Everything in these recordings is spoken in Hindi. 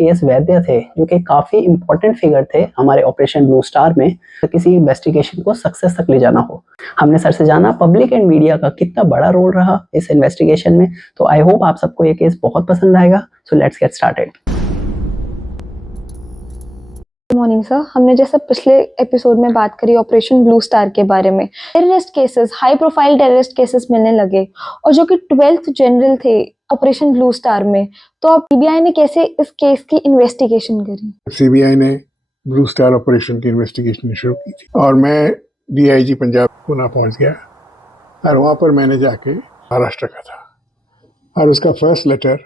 एस वैद्य थे, जो कि काफ़ी इम्पोर्टेंट फिगर थे हमारे ऑपरेशन ब्लू स्टार में, तो किसी इन्वेस्टिगेशन को सक्सेस तक ले जाना हो। हमने सर से जाना पब्लिक एंड मीडिया का कितना बड़ा रोल रहा इस इन्वेस्टिगेशन में। तो आई होप आप सबको ये केस बहुत पसंद आएगा। So let's get started. Morning sir, हमने जैसे पिछले एपिसोड में बात करी ऑपरेशन ब्लू स्टार के बारे में, terrorist cases, high profile terrorist cases मिलने लगे और जो कि 12th जनरल थे ऑपरेशन ब्लू स्टार में, तो अब सीबीआई ने कैसे इस केस की इन्वेस्टिगेशन करी? सीबीआई ने ब्लू स्टार ऑपरेशन की इन्वेस्टिगेशन शुरू की थी और मैं डीआईजी पंजाब पुणे पहुंच गया और वहां पर मैंने जाके महाराष्ट्र का था और उसका फर्स्ट लेटर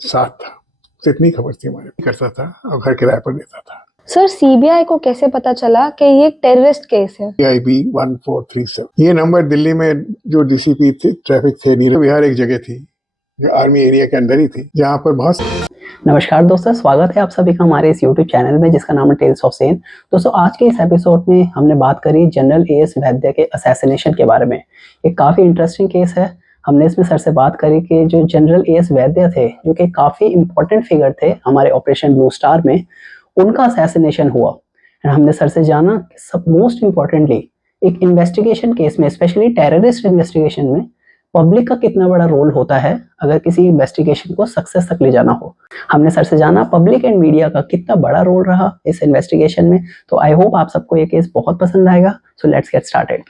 साथ था। तो इतनी खबर थी हमारे करता था और घर किराए पर देता था। सर, सीबीआई को कैसे पता चला कि ये एक टेररिस्ट केस है? IB 1437 ये नंबर दिल्ली में जो डीसीपी थे ट्रैफिक थे नीरज विहार एक जगह थी जो आर्मी एरिया के अंदर ही थी, जहाँ पर बहुत। नमस्कार दोस्तों, स्वागत है आप सभी का हमारे इस यूट्यूब चैनल में जिसका नाम है टेल्स ऑफ सेन। दोस्तों, आज के इस एपिसोड में हमने बात करी जनरल एएस वैद्य के असैसिनेशन के बारे में। एक काफ़ी इंटरेस्टिंग केस है। हमने इसमें सर से बात करी कि जो जनरल एएस वैद्य थे, जो कि काफ़ी इंपॉर्टेंट फिगर थे हमारे ऑपरेशन ब्लू स्टार में, उनका असैसिनेशन हुआ। एंड हमने सर से जाना कि सब मोस्ट इम्पॉर्टेंटली एक इन्वेस्टिगेशन केस में, स्पेशली टेररिस्ट इन्वेस्टिगेशन में, पब्लिक का कितना बड़ा रोल होता है अगर किसी इन्वेस्टिगेशन को सक्सेस तक ले जाना हो। हमने सर से जाना पब्लिक एंड मीडिया का कितना बड़ा रोल रहा इस इन्वेस्टिगेशन में। तो आई होप आप सबको ये केस बहुत पसंद आएगा। So let's get started.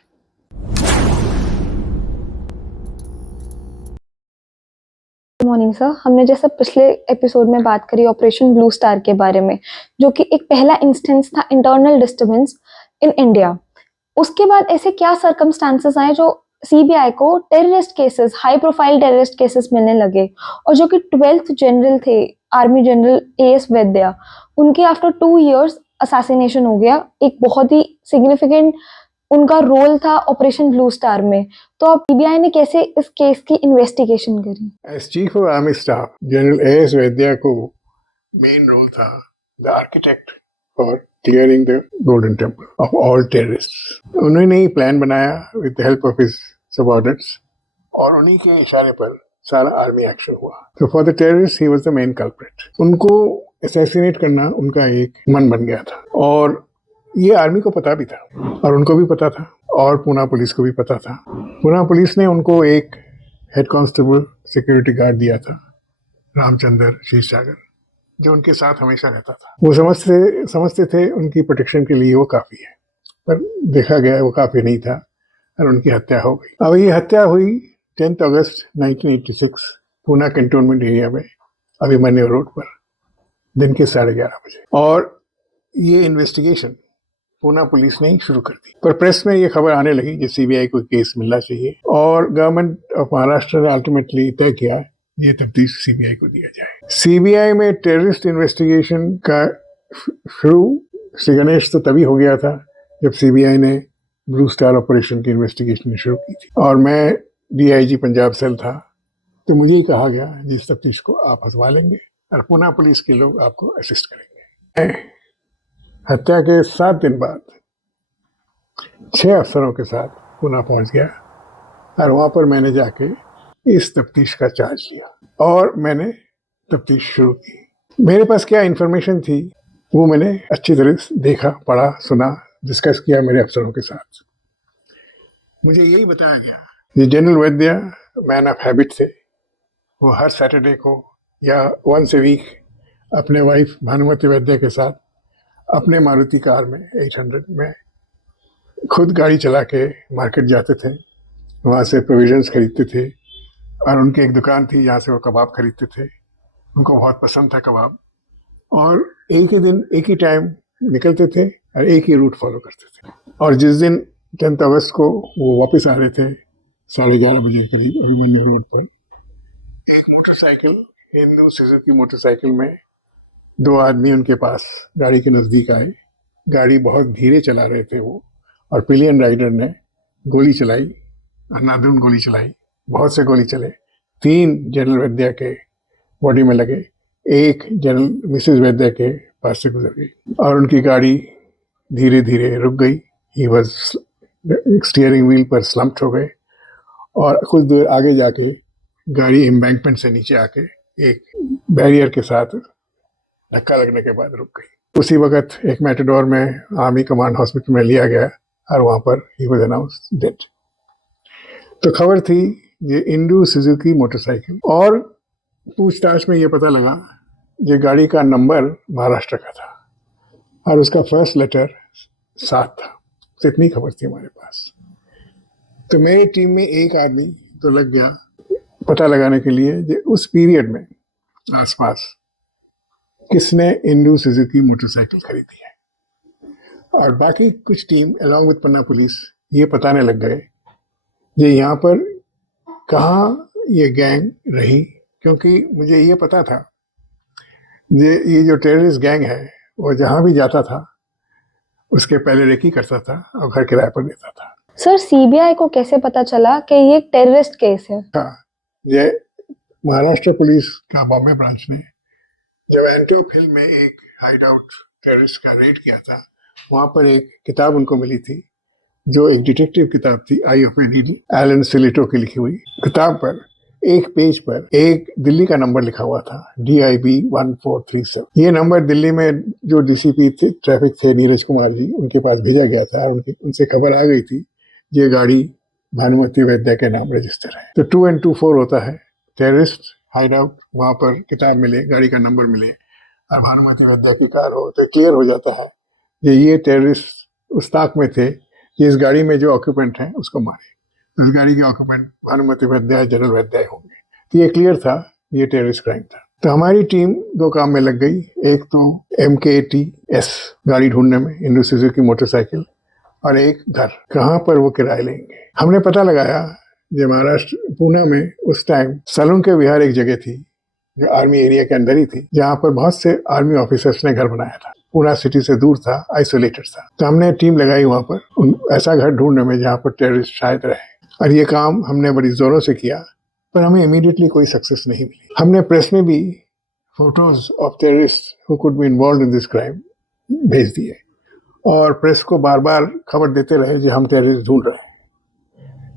Morning sir, हमने जैसे पिछले एपिसोड में बात करी ऑपरेशन ब्लू स्टार के बारे में, जो कि एक पहला इंस्टेंस था इंटरनल डिस्टर्बेंस इन इंडिया। उसके बाद ऐसे क्या सर्कमस्टांसेस आए जो सीबीआई को terrorist cases, high profile terrorist cases मिलने लगे और जो कि 12th जनरल थे आर्मी जनरल एएस वैद्य, उनके आफ्टर 2 years असैसिनेशन हो गया। एक बहुत ही सिग्निफिकेंट उनका रोल था ऑपरेशन ब्लू स्टार में। तो अब सीबीआई ने कैसे इस केस की इन्वेस्टिगेशन करी? As chief of army staff general AS Vaidya को मेन रोल था the architect for clearing the Golden Temple of all terrorist. उन्होंने ही प्लान बनाया with the help of his subordinates और उन्हीं के इशारे पर सारा आर्मी एक्शन हुआ। तो for the terrorist he was the main culprit. उनको असैसिनेट करना उनका एक मन बन गया था और ये आर्मी को पता भी था और उनको भी पता था और पुणे पुलिस को भी पता था। पुणे पुलिस ने उनको एक हेड कांस्टेबल सिक्योरिटी गार्ड दिया था, रामचंद्र शीरसागर, जो उनके साथ हमेशा रहता था। वो समझते थे उनकी प्रोटेक्शन के लिए वो काफ़ी है, पर देखा गया वो काफ़ी नहीं था और उनकी हत्या हो गई। अब ये हत्या हुई 10 अगस्त 1986 पुणे कैंटोनमेंट एरिया में अभिमन्यु रोड पर दिन के 11:30 बजे। और ये इन्वेस्टिगेशन पुणे पुलिस ने ही शुरू कर दी, पर प्रेस में ये खबर आने लगी कि सीबीआई को केस मिलना चाहिए और गवर्नमेंट ऑफ महाराष्ट्र ने अल्टीमेटली तय किया ये तफ्तीश सीबीआई को दिया जाए। सीबीआई में टेररिस्ट इन्वेस्टिगेशन का शुरू श्री गणेश तो तभी हो गया था जब सीबीआई ने ब्लू स्टार ऑपरेशन की इन्वेस्टिगेशन शुरू की थी और मैं डीआईजी पंजाब सेल था। तो मुझे ही कहा गया जिस तफ्तीश को आप हंसवा लेंगे और पुणे पुलिस के लोग आपको असिस्ट करेंगे। हत्या के 7 दिन बाद 6 अफसरों के साथ पुणे पहुंच गया और वहां पर मैंने जाके इस तफ्तीश का चार्ज लिया और मैंने तफ्तीश शुरू की। मेरे पास क्या इन्फॉर्मेशन थी वो मैंने अच्छी तरह से देखा, पढ़ा, सुना, डिस्कस किया मेरे अफसरों के साथ। मुझे यही बताया गया कि general Vaidya man of habit थे। वो हर सैटरडे को या वंस ए वीक अपने वाइफ भानुमति वैद्य के साथ अपने मारुति कार में 800 में खुद गाड़ी चला के मार्केट जाते थे, वहाँ से प्रोविजंस खरीदते थे और उनकी एक दुकान थी जहाँ से वो कबाब खरीदते थे। उनको बहुत पसंद था कबाब और एक ही दिन एक ही टाइम निकलते थे और एक ही रूट फॉलो करते थे। और जिस दिन 10 अगस्त को वो वापस आ रहे थे 11:30 बजे करीब अभिमन्यु रोड पर, एक मोटरसाइकिल, हिंदू सुजुकी मोटरसाइकिल में 2 आदमी उनके पास गाड़ी के नज़दीक आए। गाड़ी बहुत धीरे चला रहे थे वो और पिलियन राइडर ने गोली चलाई, अंधाधुंध गोली चलाई, बहुत से गोली चले। 3 जनरल वैद्य के बॉडी में लगे, 1 जनरल मिसेस वैद्य के पास से गुजर गई और उनकी गाड़ी धीरे धीरे रुक गई। ही वॉज स्टीयरिंग व्हील पर स्लम्प्ड हो गए और कुछ देर आगे जाके गाड़ी एम्बैंकमेंट से नीचे आके एक बैरियर के साथ धक्का लगने के बाद रुक गई। उसी वक्त एक मेटाडोर में आर्मी कमांड हॉस्पिटल में लिया गया और वहां पर ही वाज अनाउंस्ड डेड। तो खबर थी ये इंडू सुजुकी मोटरसाइकिल, और पूछताछ में ये पता लगा ये गाड़ी का नंबर महाराष्ट्र का था और उसका फर्स्ट लेटर 7 था। तो इतनी खबर थी हमारे पास। तो मेरी टीम में एक आदमी तो लग गया पता लगाने के लिए कि उस पीरियड में आसपास किसने इंडू सुजुकी मोटरसाइकिल खरीदी है, और बाकी कुछ team along with Panna police ये बताने लग गए ये यहाँ पर कहाँ ये गैंग रही, क्योंकि मुझे ये पता था ये जो टेररिस्ट गैंग है वो जहाँ भी जाता था उसके पहले रेकी करता था और घर किराए पर देता था। सर सीबीआई को कैसे पता चला कि ये एक टेररिस्ट केस है? हाँ, ये महाराष्ट्र पुलिस का बॉम्बे ब्रांच ने जब एंटीओक हिल में एक हाइड आउट टेररिस्ट का रेड किया था, वहाँ पर एक किताब उनको मिली थी जो एक डिटेक्टिव किताब थी, आई ऑफ ए नीडल, एलन सिलेटो की लिखी हुई। किताब पर एक पेज पर एक दिल्ली का नंबर लिखा हुआ था, DIB 1437। ये नंबर दिल्ली में जो DCP थे ट्रैफिक थे नीरज कुमार जी, उनके पास भेजा गया था और उनसे खबर आ गई थी ये गाड़ी भानुमति वैद्या के नाम रजिस्टर है। तो 2 and 2 4 होता है, टेररिस्ट हाइड आउट, वहां पर किताब मिले, गाड़ी का नंबर मिले और भानुमति वैद्या की कार हो, तो क्लियर हो जाता है ये टेररिस्ट उस ताक में थे कि इस गाड़ी में जो ऑक्यूपेंट है उसको मारे। इस गाड़ी के ऑक्यूपेंट भानुमति वैद्या जनरल वैद्या होंगे। तो ये क्लियर था ये टेररिस्ट क्राइम था। तो हमारी टीम 2 काम में लग गई, एक तो MKTS गाड़ी ढूंढने में, इंडो सुजुकी मोटरसाइकिल, और एक घर कहाँ पर वो किराए लेंगे। हमने पता लगाया जो महाराष्ट्र पूना में उस टाइम सलून के विहार एक जगह थी जो आर्मी एरिया के अंदर ही थी, जहाँ पर बहुत से आर्मी ऑफिसर्स ने घर बनाया था, पूना सिटी से दूर था, आइसोलेटेड था। तो हमने टीम लगाई वहां पर ऐसा घर ढूंढने में जहाँ पर टेररिस्ट शायद रहे, और ये काम हमने बड़ी जोरों से किया, पर हमें इमीडिएटली कोई सक्सेस नहीं मिली। हमने प्रेस में भी photos of terrorist who could be involve in this crime भेज दिए और प्रेस को बार बार खबर देते रहे कि हम टेररिस्ट ढूंढ रहे हैं,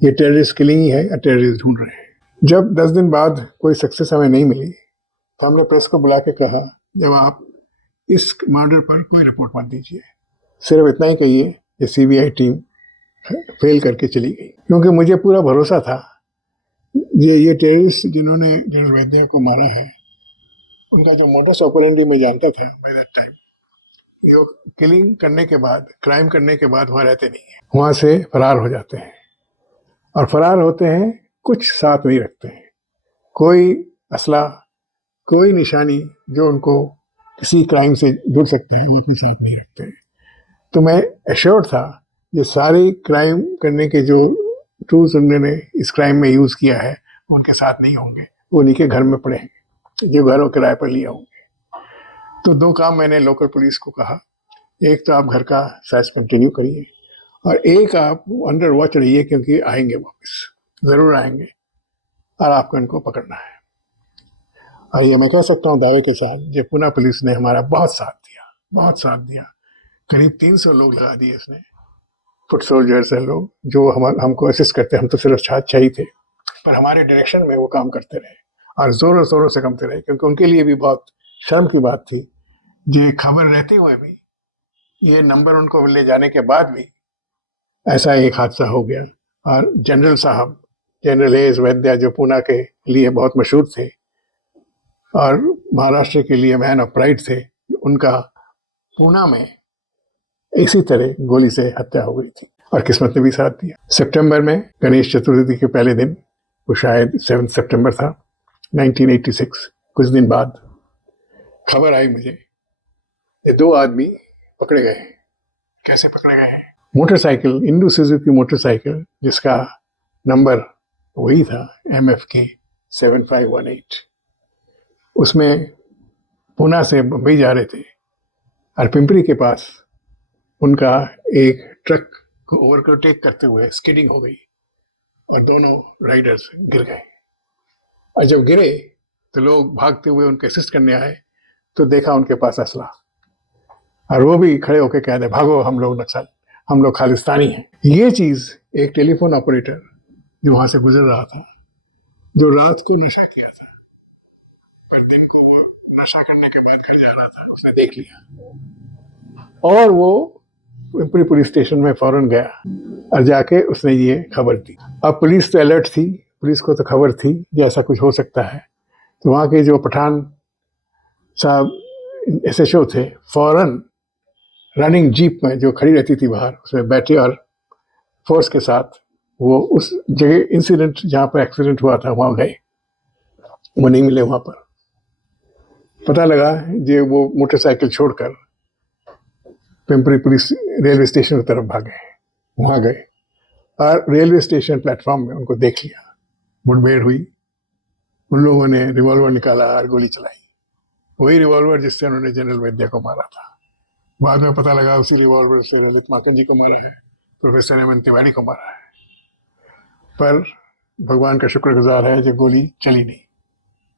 ये टेररिस्ट किलिंग ही है या टेररिस्ट ढूंढ रहे हैं। जब 10 दिन बाद कोई सक्सेस हमें नहीं मिली तो हमने प्रेस को बुला के कहा जब आप इस मर्डर पर कोई रिपोर्ट मत दीजिए, सिर्फ इतना ही कहिए कि CBI टीम फेल करके चली गई। क्योंकि मुझे पूरा भरोसा था ये टेररिस्ट जिन्होंने जनरल वैद्या को मारा है उनका जो मोडस ऑपरेंडी में जानता था बाय दैट टाइम, ये किलिंग करने के बाद, क्राइम करने के बाद वहाँ रहते नहीं है, वहाँ से फरार हो जाते हैं, और फरार होते हैं कुछ साथ नहीं रखते हैं, कोई असला, कोई निशानी जो उनको किसी क्राइम से जुड़ सकते हैं वो अपने साथ नहीं रखते हैं। तो मैं एश्योर्ड था ये सारे क्राइम करने के जो टूल्स उन्होंने इस क्राइम में यूज़ किया है उनके साथ नहीं होंगे, वो उन्हीं के घर में पड़े हैं जो घरों किराए पर लिए होंगे। तो 2 काम मैंने लोकल पुलिस को कहा, एक तो आप घर का सर्च कंटिन्यू करिए और एक आप अंडर वॉच रहिए क्योंकि आएंगे वापस, ज़रूर आएंगे और आपको इनको पकड़ना है। और ये मैं कह सकता हूँ दावे के साथ जो पुणे पुलिस ने हमारा बहुत साथ दिया। करीब 300 लोग लगा दिए इसने, फुट सोल्जर्स हैं लोग जो हमको असिस्ट करते, हम तो सिर्फ छात्र ही थे, पर हमारे डायरेक्शन में वो काम करते रहे और जोरों शोरों से करते रहे, क्योंकि उनके लिए भी बहुत शर्म की बात थी ये खबर रहते हुए भी, ये नंबर उनको ले जाने के बाद भी ऐसा एक हादसा हो गया। और जनरल साहब, जनरल AS वैद्या जो पूना के लिए बहुत मशहूर थे और महाराष्ट्र के लिए मैन ऑफ प्राइड थे, उनका पूना में इसी तरह गोली से हत्या हो गई थी और किस्मत ने भी साथ दिया। सितंबर में गणेश चतुर्थी के पहले दिन, वो शायद 7 सितंबर था 1986, कुछ दिन बाद खबर आई मुझे ये 2 आदमी पकड़े गए हैं। कैसे पकड़े गए हैं? मोटरसाइकिल, इंडो सुजुकी मोटरसाइकिल जिसका नंबर वही था MFK 7518, उसमें पूना से बम्बई जा रहे थे और पिंपरी के पास उनका एक ट्रक को ओवरटेक करते हुए स्किडिंग हो गई और दोनों राइडर्स गिर गए। और जब गिरे तो लोग भागते हुए उनके असिस्ट करने आए तो देखा उनके पास असला, और वो भी खड़े होकर कह दे भागो, हम लोग नक्सल, हम लोग खालिस्तानी हैं। ये चीज़ एक टेलीफोन ऑपरेटर जो वहाँ से गुजर रहा था, जो रात को नशा किया था, पर दिन को वो नशा करने के बाद घर जा रहा था, उसने देख लिया और वो पिंपरी पुलिस स्टेशन में फौरन गया और जाके उसने ये खबर दी। अब पुलिस तो अलर्ट थी, पुलिस को तो खबर थी कि ऐसा कुछ हो सकता है। तो वहाँ के जो पठान साहब SHO थे, फौरन रनिंग जीप में जो खड़ी रहती थी बाहर, उसमें बैठे और फोर्स के साथ वो उस जगह इंसिडेंट जहाँ पर एक्सीडेंट हुआ था वहाँ गए। वो नहीं मिले वहाँ पर। पता लगा कि वो मोटरसाइकिल छोड़कर पिंपरी पुलिस रेलवे स्टेशन की तरफ भागे। वहाँ गए और रेलवे स्टेशन प्लेटफॉर्म में उनको देख लिया। मुठभेड़ हुई, उन लोगों ने रिवॉल्वर निकाला और गोली चलाई। वही रिवॉल्वर जिससे उन्होंने जनरल वैद्य को मारा था। बाद में पता लगा उसी रिवॉल्वर से ललित माकन जी को मारा है, प्रोफेसर हेमंत तिवारी को मारा है। पर भगवान का शुक्रगुजार है जो गोली चली नहीं,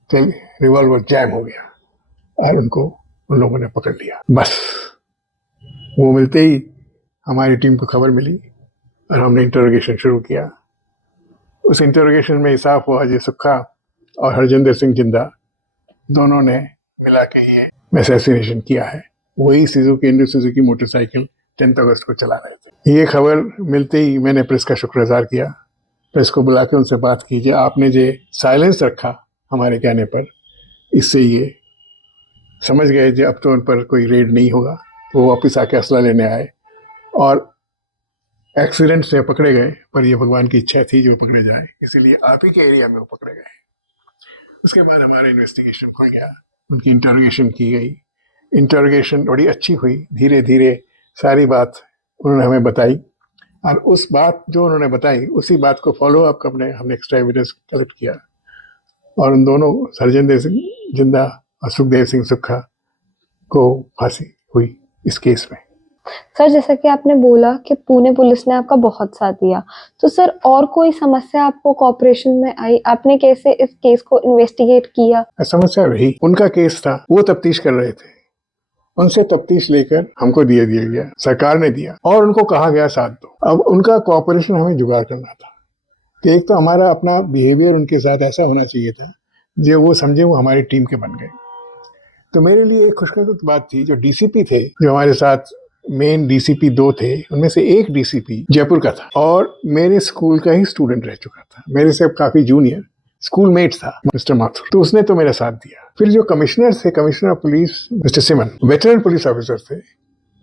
चल रिवॉल्वर जैम हो गया और उनको उन लोगों ने पकड़ लिया। बस वो मिलते ही हमारी टीम को खबर मिली और हमने इंटरोगेशन शुरू किया। उस इंटरोगेशन में साफ हुआ जी सुक्खा और हरजिंदर सिंह जिंदा दोनों ने मिला के ये असैसिनेशन किया है। वही सुजुकी इंडो सुजुकी मोटरसाइकिल 10 अगस्त को चला रहे थे। ये खबर मिलते ही मैंने प्रेस का शुक्रगुजार किया, प्रेस को बुला के उनसे बात की कि आपने जो साइलेंस रखा हमारे कहने पर, इससे ये समझ गए कि अब तो उन पर कोई रेड नहीं होगा। तो वो वापस आके असला लेने आए और एक्सीडेंट से पकड़े गए, पर ये भगवान की इच्छा थी जो पकड़े जाए, इसीलिए आप ही के एरिया में वो पकड़े गए। उसके बाद हमारा इन्वेस्टिगेशन खुल गया, उनकी इंटरोगेशन की गई। इंटरोगेशन बड़ी अच्छी हुई, धीरे धीरे सारी बात उन्होंने हमें बताई और उस बात जो उन्होंने बताई उसी बात को फॉलो अप करने हमने एक्स्ट्रा एविडेंस कलेक्ट किया और उन दोनों हरजिंदर सिंह जिंदा और सुखदेव सिंह सुक्खा को फांसी हुई इस केस में। सर, जैसा कि आपने बोला कि पुणे पुलिस ने आपका बहुत साथ दिया, तो सर और कोई समस्या आपको कॉर्पोरेशन में आई? आपने कैसे इस केस को इन्वेस्टिगेट किया? समस्या रही, उनका केस था, वो तफ्तीश कर रहे थे, उनसे तफ्तीश लेकर हमको दिया गया, सरकार ने दिया और उनको कहा गया साथ दो। अब उनका कॉर्पोरेशन हमें जुगाड़ करना था कि एक तो हमारा अपना बिहेवियर उनके साथ ऐसा होना चाहिए था जो वो समझे वो हमारी टीम के बन गए। तो मेरे लिए एक खुशकिस्मत बात थी, जो डीसीपी थे, जो हमारे साथ मेन डीसीपी 2 थे, उनमें से एक डीसीपी जयपुर का था और मेरे स्कूल का ही स्टूडेंट रह चुका था, मेरे से काफी जूनियर स्कूलमेट था, मिस्टर माथुर। तो उसने तो मेरा साथ दिया। फिर जो कमिश्नर थे, commissioner of police mister Simon, veteran police officer थे,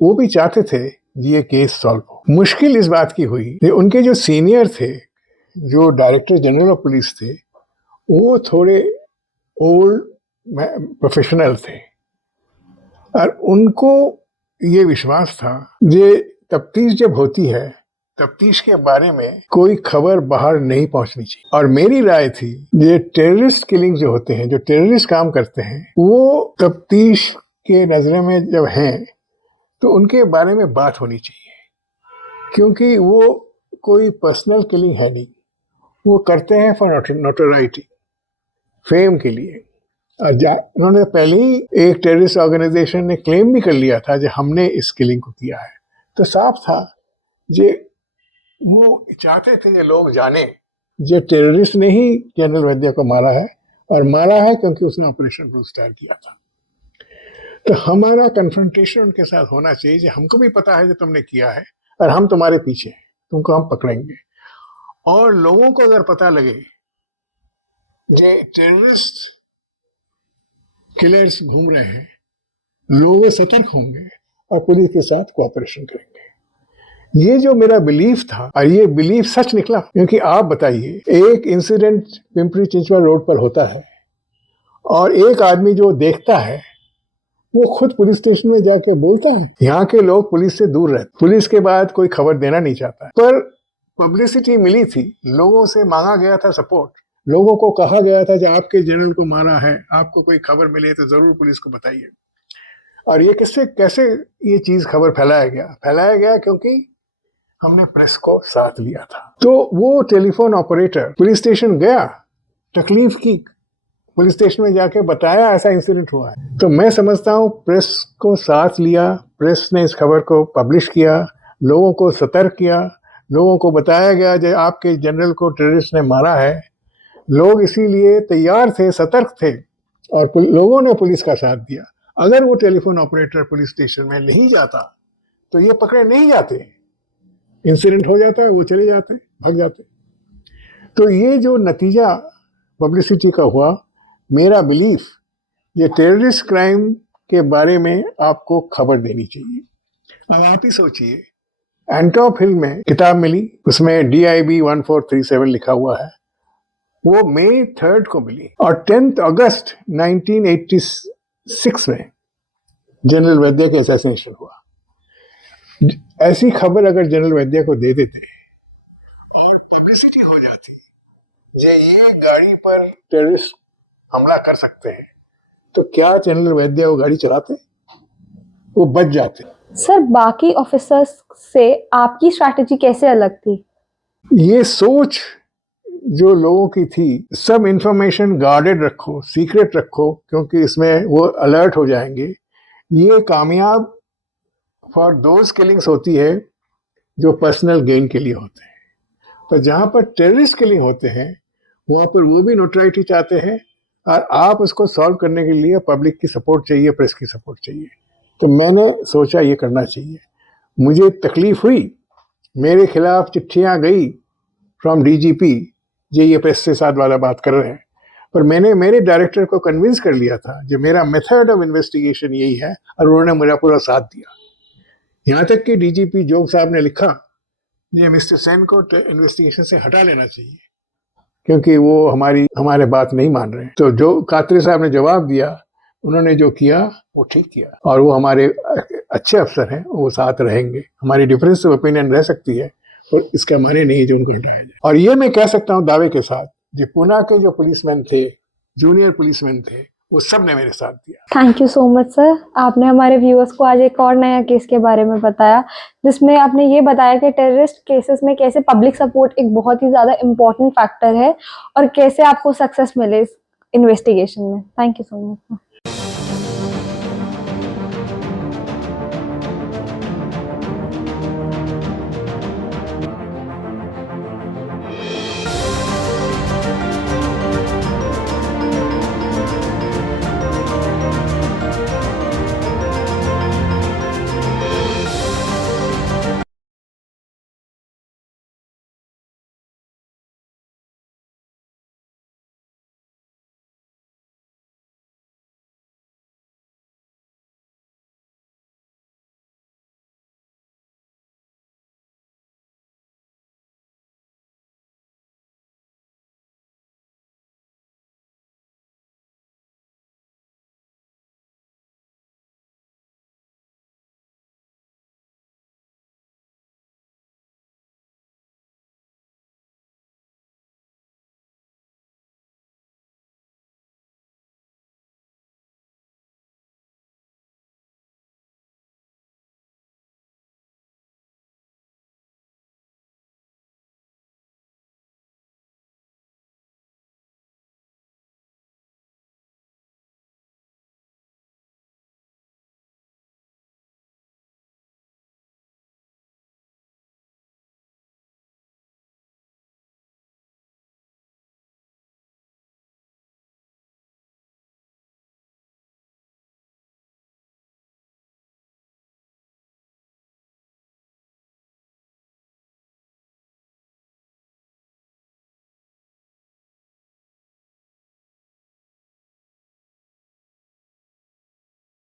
वो भी चाहते थे ये केस सॉल्व हो। मुश्किल इस बात की हुई कि उनके जो सीनियर थे, जो डायरेक्टर जनरल ऑफ पुलिस थे, वो थोड़े ओल्ड प्रोफेशनल थे और उनको ये विश्वास था ये तफ्तीश जब होती है, तफ्तीश के बारे में कोई खबर बाहर नहीं पहुंचनी चाहिए। और मेरी राय थी ये टेररिस्ट किलिंग जो होते हैं, जो टेररिस्ट काम करते हैं, वो तफ्तीश के नजरे में जब हैं तो उनके बारे में बात होनी चाहिए, क्योंकि वो कोई पर्सनल किलिंग है नहीं, वो करते हैं फॉर नोटोराइटी, फेम के लिए। उन्होंने पहले ही एक टेररिस्ट ऑर्गेनाइजेशन ने क्लेम भी कर लिया था कि हमने इस किलिंग को किया है। तो साफ था जे वो चाहते थे कि लोग जाने जे टेररिस्ट ने ही जनरल वैद्य को मारा है और मारा है क्योंकि उसने ऑपरेशन ब्लू स्टार किया था। तो हमारा कन्फ्रंटेशन उनके साथ होना चाहिए कि हमको भी पता है जो तुमने किया है और हम तुम्हारे पीछे हैं, तुमको हम पकड़ेंगे। और लोगों को अगर पता लगे जे टेररिस्ट किलर्स घूम रहे हैं, लोग सतर्क होंगे और पुलिस के साथ कोऑपरेशन करेंगे। ये जो मेरा बिलीफ था और ये बिलीफ सच निकला, क्योंकि आप बताइए एक इंसिडेंट पिंपरी चिंचवड रोड पर होता है और एक आदमी जो देखता है वो खुद पुलिस स्टेशन में जाके बोलता है। यहाँ के लोग पुलिस से दूर रहते, पुलिस के बाद कोई खबर देना नहीं चाहता, पर पब्लिसिटी मिली थी, लोगों से मांगा गया था सपोर्ट, लोगों को कहा गया था कि आपके जनरल को मारा है, आपको कोई खबर मिले तो जरूर पुलिस को बताइए। और ये कैसे ये चीज खबर फैलाया गया क्योंकि हमने प्रेस को साथ लिया था। तो वो टेलीफोन ऑपरेटर पुलिस स्टेशन गया, तकलीफ की, पुलिस स्टेशन में जाके बताया ऐसा इंसिडेंट हुआ है। तो मैं समझता हूँ प्रेस को साथ लिया, प्रेस ने इस खबर को पब्लिश किया, लोगों को सतर्क किया, लोगों को बताया गया कि आपके जनरल को टेररिस्ट ने मारा है। लोग इसीलिए तैयार थे, सतर्क थे और लोगों ने पुलिस का साथ दिया। अगर वो टेलीफोन ऑपरेटर पुलिस स्टेशन में नहीं जाता तो ये पकड़े नहीं जाते, इंसिडेंट हो जाता है, वो चले जाते, भाग जाते। तो ये जो नतीजा पब्लिसिटी का हुआ, मेरा बिलीफ ये टेररिस्ट क्राइम के बारे में आपको खबर देनी चाहिए। अब आप ही सोचिए, एंटॉप हिल में किताब मिली, उसमें DIB 1437 लिखा हुआ है, वो मई 3 को मिली, और 10 अगस्त 1986 में जनरल वैद्य के असैसिनेशन हुआ। ऐसी खबर अगर जनरल वैद्य को दे देते और पब्लिसिटी हो जाती ये गाड़ी पर टेररिस्ट हमला कर सकते हैं, तो क्या जनरल वैद्य वो गाड़ी चलाते? वो बच जाते। सर, बाकी ऑफिसर्स से आपकी स्ट्रैटेजी कैसे अलग थी? ये सोच जो लोगों की थी, सब इंफॉर्मेशन गार्डेड रखो, सीक्रेट रखो, क्योंकि इसमें वो अलर्ट हो जाएंगे। ये कामयाब फॉर दोज किलिंग्स होती है जो पर्सनल गेन के लिए होते हैं, पर जहां पर टेररिस्ट किलिंग होते हैं वहां पर वो भी नोटराइटी चाहते हैं, और आप उसको सॉल्व करने के लिए पब्लिक की सपोर्ट चाहिए, प्रेस की सपोर्ट चाहिए। तो मैंने सोचा ये करना चाहिए। मुझे तकलीफ हुई, मेरे खिलाफ चिट्ठियां गई फ्रॉम DGP, ये पेस्टिसाइड वाला बात कर रहे हैं, पर मैंने मेरे डायरेक्टर को कन्विंस कर लिया था जो मेरा मेथड ऑफ इन्वेस्टिगेशन यही है, और उन्होंने मेरा पूरा साथ दिया। यहाँ तक कि DGP जोग साहब ने लिखा ये मिस्टर सेन को इन्वेस्टिगेशन से हटा लेना चाहिए, क्योंकि वो हमारे बात नहीं मान रहे हैं। तो जो कात्री साहब ने जवाब दिया, उन्होंने जो किया वो ठीक किया, और वो हमारे अच्छे अफसर हैं, वो साथ रहेंगे। हमारी डिफरेंस ऑफ ओपिनियन रह सकती है, और इसका माने नहीं जो उनको हटाया जाए। और ये मैं कह सकता हूँ दावे के साथ, जो पुणे के जो पुलिसमैन थे, जूनियर पुलिसमैन थे, वो सब ने मेरे साथ दिया। Thank you so much sir, आपने हमारे व्यूअर्स को आज एक और नया केस के बारे में बताया, जिसमें आपने ये बताया कि टेररिस्ट केसेस में कैसे पब्लिक सपोर्ट एक बहुत ही ज़्यादा इम्पोर्टेंट फैक्टर है, और कैसे आपको सक्सेस मिले इस इन्वेस्टिगेशन में। Thank you so much.